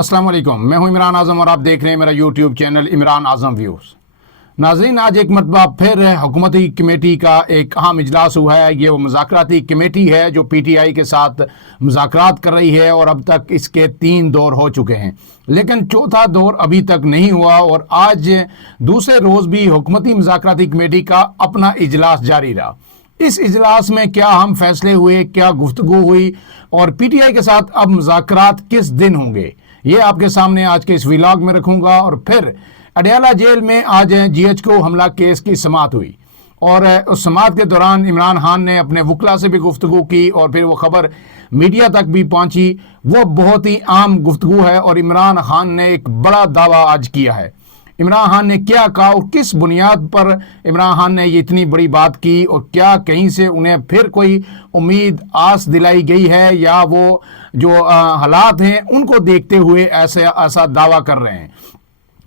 अस्सलाम वालेकुम, मैं हूं इमरान आज़म और आप देख रहे हैं मेरा यूट्यूब चैनल इमरान आज़म व्यूज़। नाज़रीन, आज एक मरतबा फिर हुकूमती कमेटी का एक अहम इजलास हुआ है। ये वो मुज़ाकराती कमेटी है जो PTI के साथ मुज़ाकरात कर रही है और अब तक इसके 3 दौर हो चुके हैं, लेकिन चौथा दौर अभी तक नहीं हुआ। और आज दूसरे रोज़ भी हुकूमती मुज़ाकराती कमेटी का अपना इजलास जारी रहा। इस इजलास में क्या अहम फैसले हुए, क्या गुफ्तगू हुई और PTI के साथ अब मुज़ाकरात किस दिन होंगे, ये आपके सामने आज के इस व्लॉग में रखूंगा। और फिर अडयाला जेल में आज GHQ हमला केस की समाअत हुई और उस समाअत के दौरान इमरान खान ने अपने वकला से भी गुफ्तगू की और फिर वो खबर मीडिया तक भी पहुंची। वो बहुत ही आम गुफ्तगू है और इमरान खान ने एक बड़ा दावा आज किया है। इमरान खान ने क्या कहा और किस बुनियाद पर इमरान खान ने ये इतनी बड़ी बात की और क्या कहीं से उन्हें फिर कोई उम्मीद आस दिलाई गई है या वो जो हालात हैं उनको देखते हुए ऐसा दावा कर रहे हैं।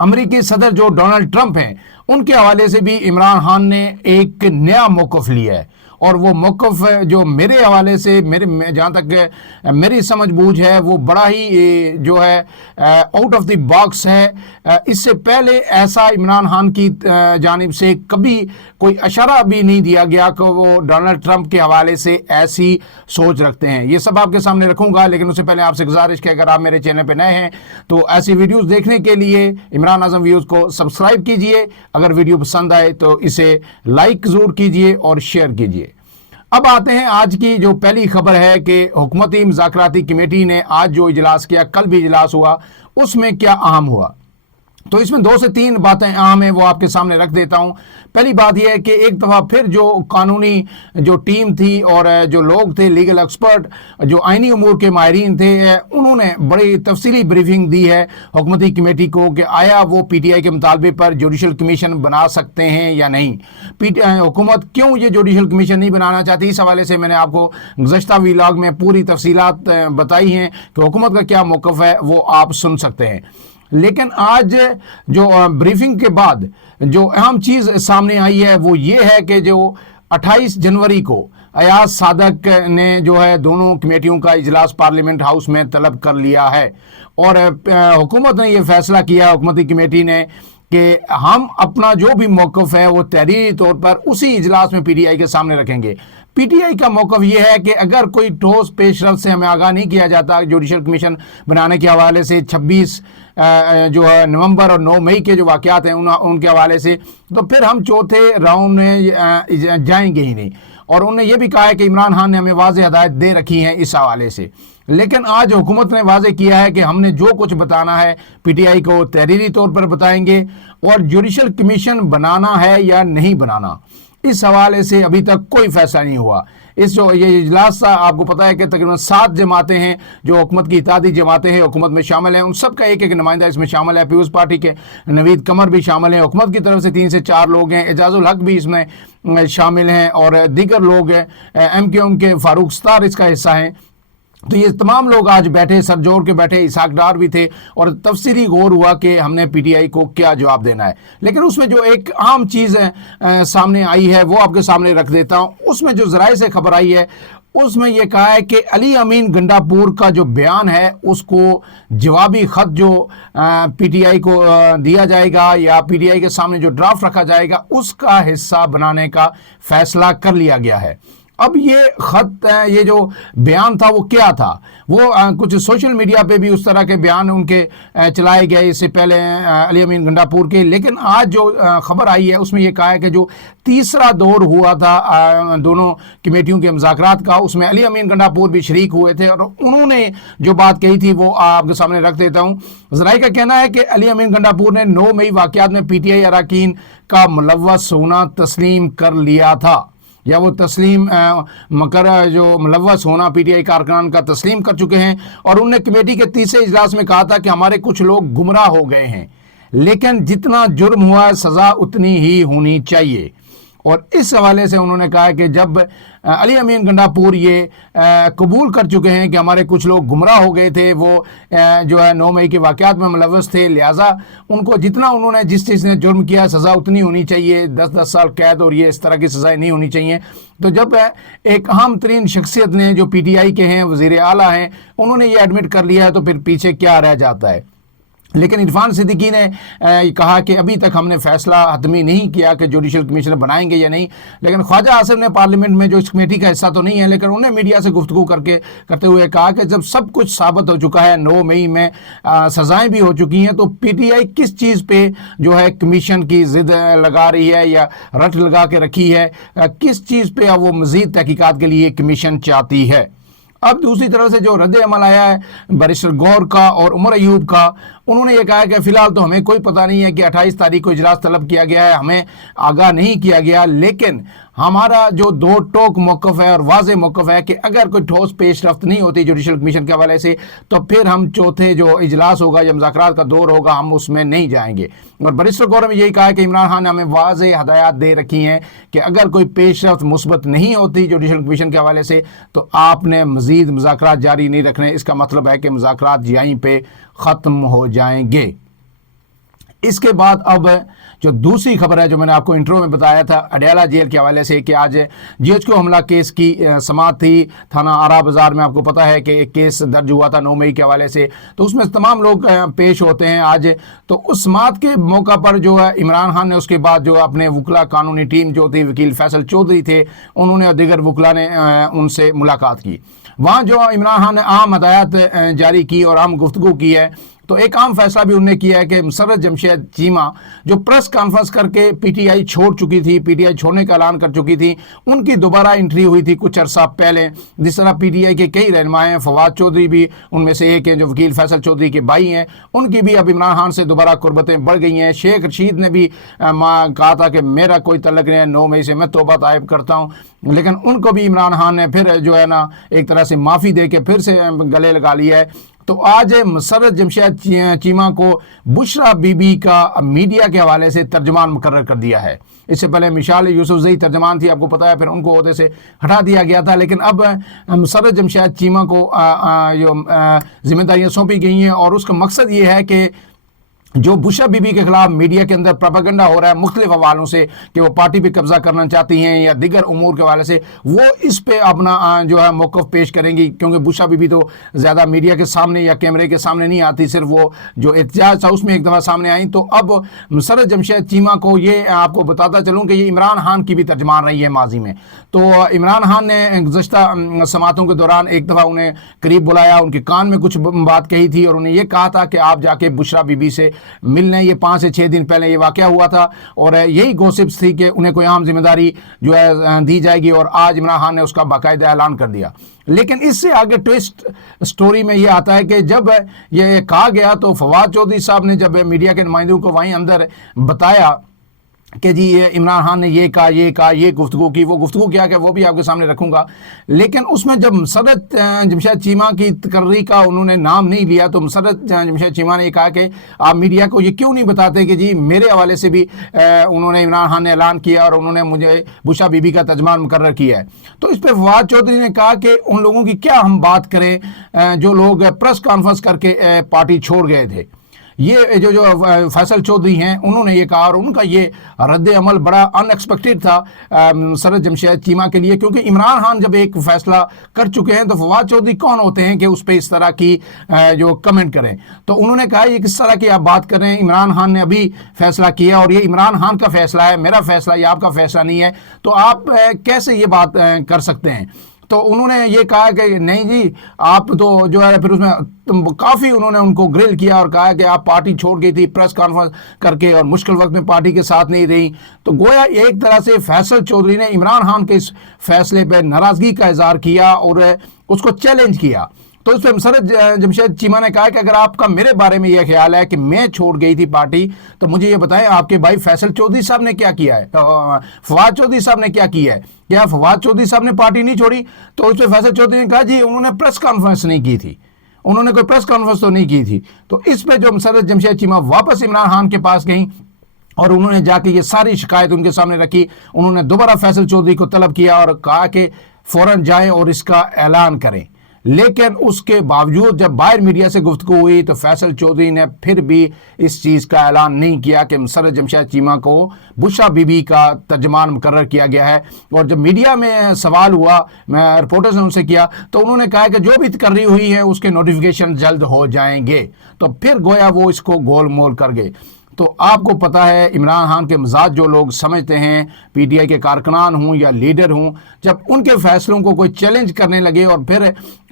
अमेरिकी सदर जो डोनाल्ड ट्रंप हैं उनके हवाले से भी इमरान खान ने एक नया मौक़िफ़ लिया है और वो मौक़िफ़ जो मेरे हवाले से जहाँ तक मेरी समझ बूझ है वो बड़ा ही जो है आउट ऑफ द बॉक्स है। इससे पहले ऐसा इमरान खान की जानिब से कभी कोई इशारा भी नहीं दिया गया कि वो डोनाल्ड ट्रंप के हवाले से ऐसी सोच रखते हैं। ये सब आपके सामने रखूंगा, लेकिन उससे पहले आपसे गुजारिश कि अगर आप मेरे चैनल पर नए हैं तो ऐसी वीडियोज़ देखने के लिए इमरान आज़म व्यूज़ को सब्सक्राइब कीजिए। अगर वीडियो पसंद आए तो इसे लाइक ज़रूर कीजिए और शेयर कीजिए। अब आते हैं आज की जो पहली खबर है कि हुकूमती मुज़ाकराती कमेटी ने आज जो इजलास किया, कल भी इजलास हुआ, उसमें क्या अहम हुआ। तो इसमें 2 से 3 बातें अहम हैं, वो आपके सामने रख देता हूं। पहली बात यह है कि एक दफ़ा फिर जो कानूनी जो टीम थी और जो लोग थे, लीगल एक्सपर्ट, जो आइनी उमूर के माहिरीन थे, उन्होंने बड़ी तफसीली ब्रीफिंग दी है हुकूमती कमेटी को कि आया वो PTI के मुतालबे पर जुडिशल कमीशन बना सकते हैं या नहीं। हुकूमत क्यों ये जुडिशल कमीशन नहीं बनाना चाहती, इस हवाले से मैंने आपको गुज़श्ता व्लॉग में पूरी तफसीलात बताई हैं कि हुकूमत का क्या मौक़िफ़ है, वो आप सुन सकते हैं। लेकिन आज जो ब्रीफिंग के बाद जो अहम चीज़ सामने आई है वो ये है कि जो 28 जनवरी को अयाज सादक ने जो है दोनों कमेटियों का इजलास पार्लियामेंट हाउस में तलब कर लिया है और हुकूमत ने ये फैसला किया, हुकूमती कमेटी ने, कि हम अपना जो भी मौक़िफ़ है वो तहरीरी तौर पर उसी इजलास में PTI के सामने रखेंगे। PTI का मौक़िफ़ ये है कि अगर कोई ठोस पेशरफ से हमें आगाह नहीं किया जाता जुडिशल कमीशन बनाने के हवाले से 26 जो है नवंबर और 9 मई के जो वाक़यात हैं उनके हवाले से, तो फिर हम चौथे राउंड में जाएंगे ही नहीं। और उन्होंने ये भी कहा है कि इमरान खान ने हमें वाज़ेह हदायत दे रखी हैं इस हवाले से। लेकिन आज हुकूमत ने वाज़ेह किया है कि हमने जो कुछ बताना है PTI को तहरीरी तौर पर बताएंगे और जुडिशल कमीशन बनाना है या नहीं बनाना, इस हवाले से अभी तक कोई फैसला नहीं हुआ। इस जो ये इजलास था, आपको पता है कि तकरीबन 7 जमातें हैं जो हुकूमत की इत्तेहादी जमातें हैं, हुकूमत में शामिल हैं, उन सब का एक एक नुमाइंदा इसमें शामिल है। पीपल्स पार्टी के नवीद कमर भी शामिल हैं, हुकूमत की तरफ से 3 से 4 लोग हैं, एजाजुल हक भी इसमें शामिल हैं और दीगर लोग हैं, MKM के फारूक सत्तार इसका हिस्सा हैं। तो ये तमाम लोग आज बैठे, सर जोड़ के बैठे, इसहाक डार भी थे और तफसीली गौर हुआ कि हमने PTI को क्या जवाब देना है। लेकिन उसमें जो एक आम चीज़ सामने आई है वो आपके सामने रख देता हूँ। उसमें जो ज़राए से खबर आई है उसमें यह कहा है कि अली अमीन गंडापुर का जो बयान है उसको जवाबी ख़त जो PTI को दिया जाएगा या PTI के सामने जो ड्राफ्ट रखा जाएगा उसका हिस्सा बनाने का फ़ैसला कर लिया गया है। अब ये ख़त, ये जो बयान था वो क्या था, वो कुछ सोशल मीडिया पे भी उस तरह के बयान उनके चलाए गए इससे पहले अली अमीन गंडापुर के। लेकिन आज जो खबर आई है उसमें ये कहा है कि जो तीसरा दौर हुआ था दोनों कमेटियों के मुज़ाकरात का, उसमें अली अमीन गंडापुर भी शरीक हुए थे और उन्होंने जो बात कही थी वो आपके सामने रख देता हूँ। ज़राए का कहना है कि अली अमीन गंडापुर ने 9 मई वाक़यात में PTI अरकान का मुलव्वस होना तस्लीम कर लिया था या वो तस्लीम मकर जो मुलव्वस होना PTI कारकुनान का तस्लीम कर चुके हैं। और उन्होंने कमेटी के तीसरे इजलास में कहा था कि हमारे कुछ लोग गुमराह हो गए हैं, लेकिन जितना जुर्म हुआ है सज़ा उतनी ही होनी चाहिए। और इस हवाले से उन्होंने कहा कि जब अली अमीन गंडापुर ये कबूल कर चुके हैं कि हमारे कुछ लोग गुमराह हो गए थे, वो जो है 9 मई के वाक़यात में मुलव्वस थे, लिहाजा उनको जितना उन्होंने जिस चीज़ ने जुर्म किया सज़ा उतनी होनी चाहिए, 10-10 साल कैद और ये इस तरह की सज़ाएं नहीं होनी चाहिए। तो जब एक अहम तरीन शख्सियत ने जो PTI के हैं, वज़ीर आला हैं, उन्होंने ये एडमिट कर लिया है तो फिर पीछे क्या रह जाता है। लेकिन इरफान सिद्दीकी ने कहा कि अभी तक हमने फैसला हतमी नहीं किया कि जुडिशल कमीशनर बनाएंगे या नहीं। लेकिन ख्वाजा आसिफ ने पार्लियामेंट में, जो इस कमेटी का हिस्सा तो नहीं है, लेकिन उन्हें मीडिया से गुफ्तगू करते हुए कहा कि जब सब कुछ साबित हो चुका है, 9 मई में सज़ाएं भी हो चुकी हैं, तो PTI किस चीज़ पे जो है कमीशन की जिद लगा रही है या रट लगा के रखी है, किस चीज़ पे वो मज़ीद तहकीकात के लिए कमीशन चाहती है। अब दूसरी तरफ से जो रद्द अमल आया है बैरिस्टर गौर का और उमर अयूब का, उन्होंने ये कहा कि फ़िलहाल तो हमें कोई पता नहीं है कि 28 तारीख को इजलास तलब किया गया है, हमें आगाह नहीं किया गया, लेकिन हमारा जो दो टोक मौक़िफ़ है और वाज़ेह मौक़िफ़ है कि अगर कोई ठोस पेशरफ्त नहीं होती जुडिशल कमीशन के हवाले से, तो फिर हम चौथे जो इजलास होगा या मुज़ाकरात का दौर होगा, हम उसमें नहीं जाएंगे। और बैरिस्टर गौर ने यही कहा है कि इमरान खान ने हमें वाज़ेह हदायत दे रखी हैं कि अगर कोई पेशरफ्त मुस्बत नहीं होती जुडिशल कमीशन के हवाले से, तो आपने मज़ीद मुज़ाकरात जारी नहीं रखने। इसका मतलब है कि मुज़ाकरात यहीं पर ख़त्म हो जाएंगे। इसके बाद अब जो दूसरी खबर है, जो मैंने आपको इंट्रो में बताया था अडयाला जेल के हवाले से, कि आज GHQ हमला केस की समाअत थी थाना आरा बाज़ार में। आपको पता है कि एक केस दर्ज हुआ था 9 मई के हवाले से, तो उसमें तमाम लोग पेश होते हैं आज। तो उस समाअत के मौका पर जो है इमरान खान ने उसके बाद जो अपने वकला कानूनी टीम जो थी, वकील फैसल चौधरी थे, उन्होंने और दीगर वकला ने उनसे मुलाकात की। वहाँ जो इमरान खान ने आम हदायत जारी की और आम गुफ्तगू की है, तो एक आम फैसला भी उन्होंने किया है कि मुसर्रत जमशेद चीमा जो प्रेस कॉन्फ्रेंस करके PTI छोड़ चुकी थी, PTI छोड़ने का ऐलान कर चुकी थी, उनकी दोबारा एंट्री हुई थी कुछ अरसा पहले। जिस तरह PTI के कई रहनुमा हैं, फवाद चौधरी भी उनमें से एक हैं जो वकील फैसल चौधरी के भाई हैं, उनकी भी अब इमरान खान से दोबारा कुर्बतें बढ़ गई हैं। शेख रशीद ने भी कहा था कि मेरा कोई तल्लक नहीं है, 9 मई से मैं तौबा तायब करता हूँ, लेकिन उनको भी इमरान खान ने फिर जो है ना एक तरह से माफ़ी दे के फिर से गले लगा लिया है। तो आज मुसर्रत जमशेद चीमा को बुशरा बीबी का मीडिया के हवाले से तर्जमान मुकर्रर कर दिया है। इससे पहले मिशाल यूसुफजई तर्जमान थी, आपको पता है, फिर उनको ओहदे से हटा दिया गया था। लेकिन अब मुसर्रत जमशेद चीमा को जो जिम्मेदारियां सौंपी गई हैं, और उसका मकसद ये है कि जो बुशरा बीबी के खिलाफ मीडिया के अंदर प्रोपेगेंडा हो रहा है मुख्तलिफ हवालों से कि वो पार्टी पे कब्जा करना चाहती हैं या दीगर उमूर के हवाले से, वो इस पे अपना जो है मौक़िफ़ पेश करेंगी। क्योंकि बुशरा बीबी तो ज़्यादा मीडिया के सामने या कैमरे के सामने नहीं आती, सिर्फ वो जो एहतजाज था उसमें एक दफ़ा सामने आई। तो अब मुसर्रत जमशेद चीमा को ये आपको बताता चलूँ कि ये इमरान खान की भी तर्जमान रही है माजी में। तो इमरान खान ने गुज़श्ता समातों के दौरान एक दफ़ा उन्हें करीब बुलाया, उनके कान में कुछ बात कही थी और उन्हें यह कहा था कि आप जाके बुशरा बीबी से मिलने। ये 5 से 6 दिन पहले ये वाक़या हुआ था और यही गॉसिप्स थी कि उन्हें कोई अहम जिम्मेदारी जो है दी जाएगी, और आज इमरान खान ने उसका बाकायदा ऐलान कर दिया। लेकिन इससे आगे ट्विस्ट स्टोरी में ये आता है कि जब ये कहा गया तो फवाद चौधरी साहब ने जब मीडिया के नुमाइंदों को वहीं अंदर बताया कि जी ये इमरान खान ने ये कहा, ये गुफ्तगू की, वो गुफ्तगू क्या कि वो भी आपके सामने रखूंगा। लेकिन उसमें जब मुसर्रत जमशेद चीमा की तकर्री का उन्होंने नाम नहीं लिया, तो मुसर्रत जमशेद चीमा ने कहा कि आप मीडिया को ये क्यों नहीं बताते कि जी मेरे हवाले से भी उन्होंने इमरान खान ने ऐलान किया और उन्होंने मुझे बुशरा बीबी का तर्जमान मुकर्रर किया है। तो इस पर फवाद चौधरी ने कहा कि उन लोगों की क्या हम बात करें जो लोग प्रेस कॉन्फ्रेंस करके पार्टी छोड़ गए थे। ये जो फैसल चौधरी हैं उन्होंने ये कहा, और उनका ये रद्द अमल बड़ा अनएक्सपेक्टेड था मुसर्रत जमशेद चीमा के लिए, क्योंकि इमरान खान जब एक फैसला कर चुके हैं तो फवाद चौधरी कौन होते हैं कि उस पर इस तरह की जो कमेंट करें। तो उन्होंने कहा ये किस तरह की आप बात कर रहे हैं, इमरान खान ने अभी फैसला किया और ये इमरान खान का फैसला है, मेरा फैसला, ये आपका फैसला नहीं है, तो आप कैसे ये बात कर सकते हैं। तो उन्होंने ये कहा कि नहीं जी आप तो जो है, फिर उसमें काफ़ी उन्होंने उनको ग्रिल किया और कहा कि आप पार्टी छोड़ गई थी प्रेस कॉन्फ्रेंस करके और मुश्किल वक्त में पार्टी के साथ नहीं रही। तो गोया एक तरह से फैसल चौधरी ने इमरान खान के इस फैसले पर नाराज़गी का इजहार किया और उसको चैलेंज किया। तो इस पर मुसर्रत जमशेद चीमा ने कहा कि अगर आपका मेरे बारे में यह ख्याल है कि मैं छोड़ गई थी पार्टी, तो मुझे ये बताएं आपके भाई फैसल चौधरी साहब ने क्या किया है, फवाद चौधरी साहब ने क्या किया है, क्या फवाद चौधरी साहब ने पार्टी नहीं छोड़ी। तो उस पर फैसल चौधरी ने कहा जी उन्होंने प्रेस कॉन्फ्रेंस नहीं की थी, उन्होंने कोई प्रेस कॉन्फ्रेंस तो नहीं की थी। तो इस पर जो मुसर्रत जमशेद चीमा वापस इमरान खान के पास गई और उन्होंने जाके ये सारी शिकायत उनके सामने रखी। उन्होंने दोबारा फैसल चौधरी को तलब किया और कहा कि फौरन जाएं और इसका ऐलान करें। लेकिन उसके बावजूद जब बाहर मीडिया से गुफ्तगू हुई तो फैसल चौधरी ने फिर भी इस चीज़ का ऐलान नहीं किया कि मसर्रत जमशेद चीमा को बुशरा बीबी का तर्जमान मुकर्रर किया गया है। और जब मीडिया में सवाल हुआ, मैं रिपोर्टर्स ने उनसे किया, तो उन्होंने कहा कि जो भी तकर्री हुई है उसके नोटिफिकेशन जल्द हो जाएंगे। तो फिर गोया वो इसको गोल मोल कर गए। तो आपको पता है इमरान खान के मजाज जो लोग समझते हैं, पीटीआई के कारकुनान हूँ या लीडर हूँ, जब उनके फैसलों को कोई चैलेंज करने लगे और फिर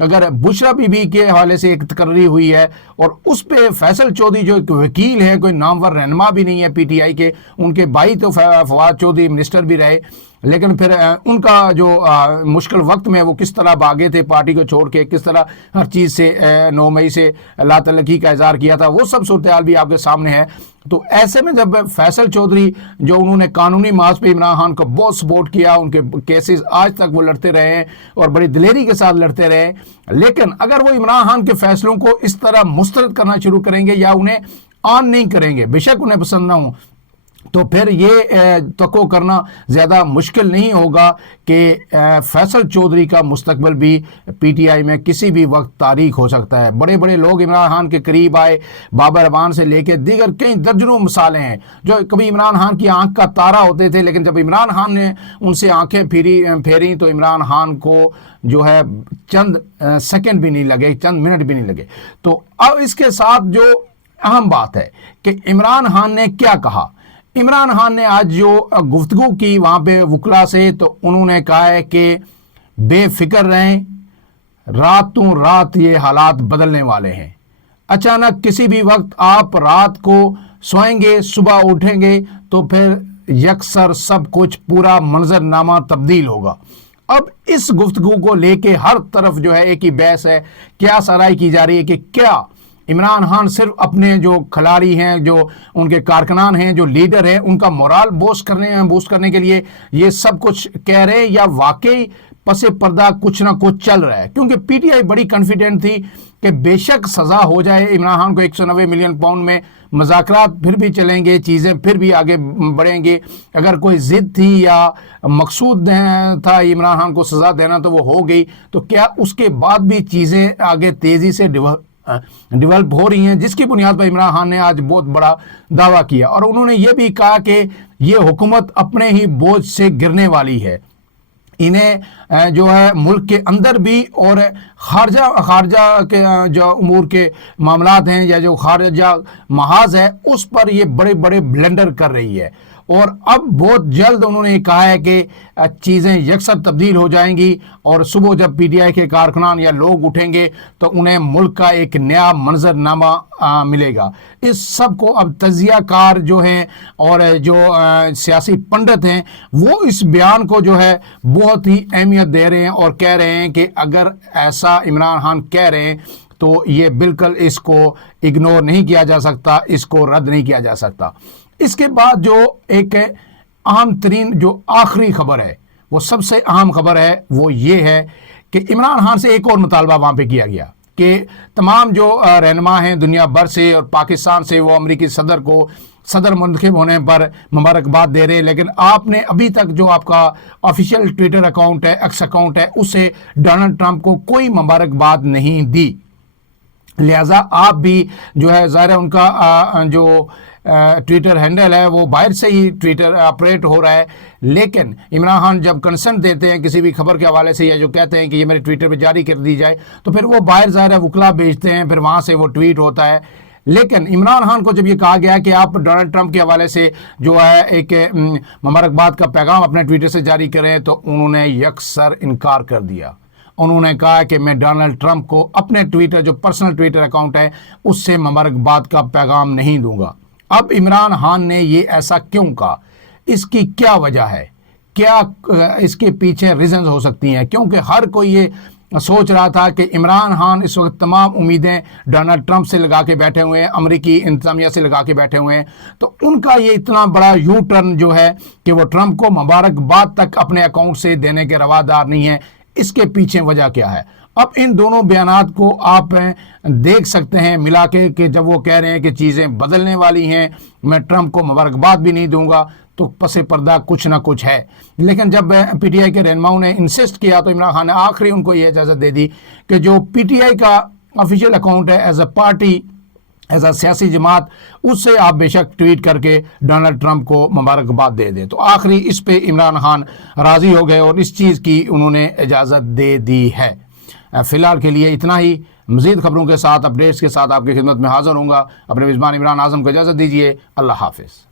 अगर बुशरा बीबी के हवाले से एक तकर्री हुई है और उस पर फैसल चौधरी जो एक वकील है, कोई नामवर रहनुमा भी नहीं है पीटीआई के, उनके भाई तो फवाद चौधरी मिनिस्टर भी रहे, लेकिन फिर उनका जो मुश्किल वक्त में वो किस तरह भागे थे पार्टी को छोड़ के, किस तरह हर चीज़ से 9 मई से ला तलकी का इजहार किया था, वो सब सूरत हाल भी आपके सामने है। तो ऐसे में जब फैसल चौधरी जो उन्होंने कानूनी मार्च पे इमरान खान को बहुत सपोर्ट किया, उनके केसेस आज तक वो लड़ते रहे हैं और बड़ी दिलेरी के साथ लड़ते रहे, लेकिन अगर वो इमरान खान के फैसलों को इस तरह मुस्तरद करना शुरू करेंगे या उन्हें ऑन नहीं करेंगे, बेशक उन्हें पसंद ना हो, तो फिर ये तको करना ज़्यादा मुश्किल नहीं होगा कि फैसल चौधरी का मुस्तकबिल भी पीटीआई में किसी भी वक्त तारीख हो सकता है। बड़े बड़े लोग इमरान खान के करीब आए, बाबर अवान से लेकर दीगर कई दर्जनों मिसालें हैं जो कभी इमरान खान की आंख का तारा होते थे, लेकिन जब इमरान खान ने उनसे आंखें फेरी तो इमरान खान को जो है चंद सेकंड भी नहीं लगे, चंद मिनट भी नहीं लगे। तो अब इसके साथ जो अहम बात है कि इमरान खान ने क्या कहा। इमरान खान ने आज जो गुफ्तगू की वहाँ पे वकला से, तो उन्होंने कहा है कि बेफिक्र रहें, रातों रात ये हालात बदलने वाले हैं। अचानक किसी भी वक्त आप रात को सोएंगे, सुबह उठेंगे तो फिर यकसर सब कुछ पूरा मंजरनामा तब्दील होगा। अब इस गुफ्तगू को लेके हर तरफ जो है एक ही बहस है, क्या सराई की जा रही है कि क्या इमरान खान सिर्फ अपने जो खिलाड़ी हैं, जो उनके कारकुनान हैं, जो लीडर हैं, उनका मोराल बूस्ट करने के लिए ये सब कुछ कह रहे हैं या वाकई पसे पर्दा कुछ ना कुछ चल रहा है। क्योंकि पीटीआई बड़ी कॉन्फिडेंट थी कि बेशक सज़ा हो जाए इमरान खान को 190 मिलियन पाउंड में, मुज़ाकरात फिर भी चलेंगे, चीज़ें फिर भी आगे बढ़ेंगी। अगर कोई ज़िद थी या मकसूद था इमरान खान को सज़ा देना तो वो हो गई, तो क्या उसके बाद भी चीज़ें आगे तेज़ी से डेवलप हो रही हैं, जिसकी बुनियाद पर इमरान खान ने आज बहुत बड़ा दावा किया। और उन्होंने ये भी कहा कि ये हुकूमत अपने ही बोझ से गिरने वाली है। इन्हें जो है मुल्क के अंदर भी और खारजा के जो उमूर के मामलात हैं या जो खारजा महाज है उस पर ये बड़े बड़े ब्लेंडर कर रही है। और अब बहुत जल्द उन्होंने कहा है कि चीज़ें यकसर तब्दील हो जाएंगी और सुबह जब पीटीआई के कारकुनान या लोग उठेंगे तो उन्हें मुल्क का एक नया मंजरनामा मिलेगा। इस सब को अब तजियाकार जो हैं और जो सियासी पंडित हैं वो इस बयान को जो है बहुत ही अहमियत दे रहे हैं और कह रहे हैं कि अगर ऐसा इमरान खान कह रहे हैं तो ये बिल्कुल इसको इग्नोर नहीं किया जा सकता, इसको रद्द नहीं किया जा सकता। इसके बाद जो एक अहम तरीन जो आखिरी खबर है, वो सबसे अहम खबर है, वो ये है कि इमरान खान से एक और मुतालबा वहाँ पे किया गया कि तमाम जो रहनुमा हैं दुनिया भर से और पाकिस्तान से, वो अमेरिकी सदर को सदर मुंतखब होने पर मुबारकबाद दे रहे हैं, लेकिन आपने अभी तक जो आपका ऑफिशियल ट्विटर अकाउंट है, एक्स अकाउंट है, उससे डोनाल्ड ट्रंप को कोई मुबारकबाद नहीं दी। लिहाजा आप भी जो है ज़ाहिर उनका जो ट्विटर हैंडल है वो बाहर से ही ट्विटर ऑपरेट हो रहा है, लेकिन इमरान खान जब कंसर्न देते हैं किसी भी खबर के हवाले से या जो कहते हैं कि ये मेरे ट्विटर पे जारी कर दी जाए, तो फिर वो बाहर ज़ाहिर वकला भेजते हैं, फिर वहाँ से वो ट्वीट होता है। लेकिन इमरान खान को जब ये कहा गया कि आप डोनाल्ड ट्रंप के हवाले से जो है एक मुबारकबाद का पैगाम अपने ट्विटर से जारी करें, तो उन्होंने यकसर इनकार कर दिया। उन्होंने कहा कि मैं डोनाल्ड ट्रंप को अपने ट्विटर जो पर्सनल ट्विटर अकाउंट है उससे मुबारकबाद का पैगाम नहीं दूंगा। अब इमरान खान ने ये ऐसा क्यों कहा, इसकी क्या वजह है, क्या इसके पीछे रीजंस हो सकती हैं? क्योंकि हर कोई ये सोच रहा था कि इमरान खान इस वक्त तमाम उम्मीदें डोनाल्ड ट्रंप से लगा के बैठे हुए हैं, अमेरिकी इंतजामिया से लगा के बैठे हुए हैं, तो उनका ये इतना बड़ा यू टर्न जो है कि वो ट्रंप को मुबारकबाद तक अपने अकाउंट से देने के रवादार नहीं है। इसके पीछे वजह क्या है? अब इन दोनों बयानात को आप देख सकते हैं मिला के कि जब वो कह रहे हैं कि चीज़ें बदलने वाली हैं, मैं ट्रंप को मुबारकबाद भी नहीं दूंगा, तो पसे पर्दा कुछ ना कुछ है। लेकिन जब पीटीआई के रहनुमाओं ने इंसिस्ट किया तो इमरान खान ने आखिरी उनको ये इजाज़त दे दी कि जो पीटीआई का ऑफिशियल अकाउंट है as a party, as a सियासी जमात, उससे आप बेशक ट्वीट करके डोनाल्ड ट्रंप को मुबारकबाद दे दें। तो आखिरी इस पे इमरान खान राज़ी हो गए और इस चीज़ की उन्होंने इजाज़त दे दी है। फ़िलहाल के लिए इतना ही। मज़ीद खबरों के साथ, अपडेट्स के साथ आपकी खिदमत में हाज़िर होऊंगा। अपने मेज़बान इमरान आज़म को इजाज़त दीजिए। अल्लाह हाफ़िज़।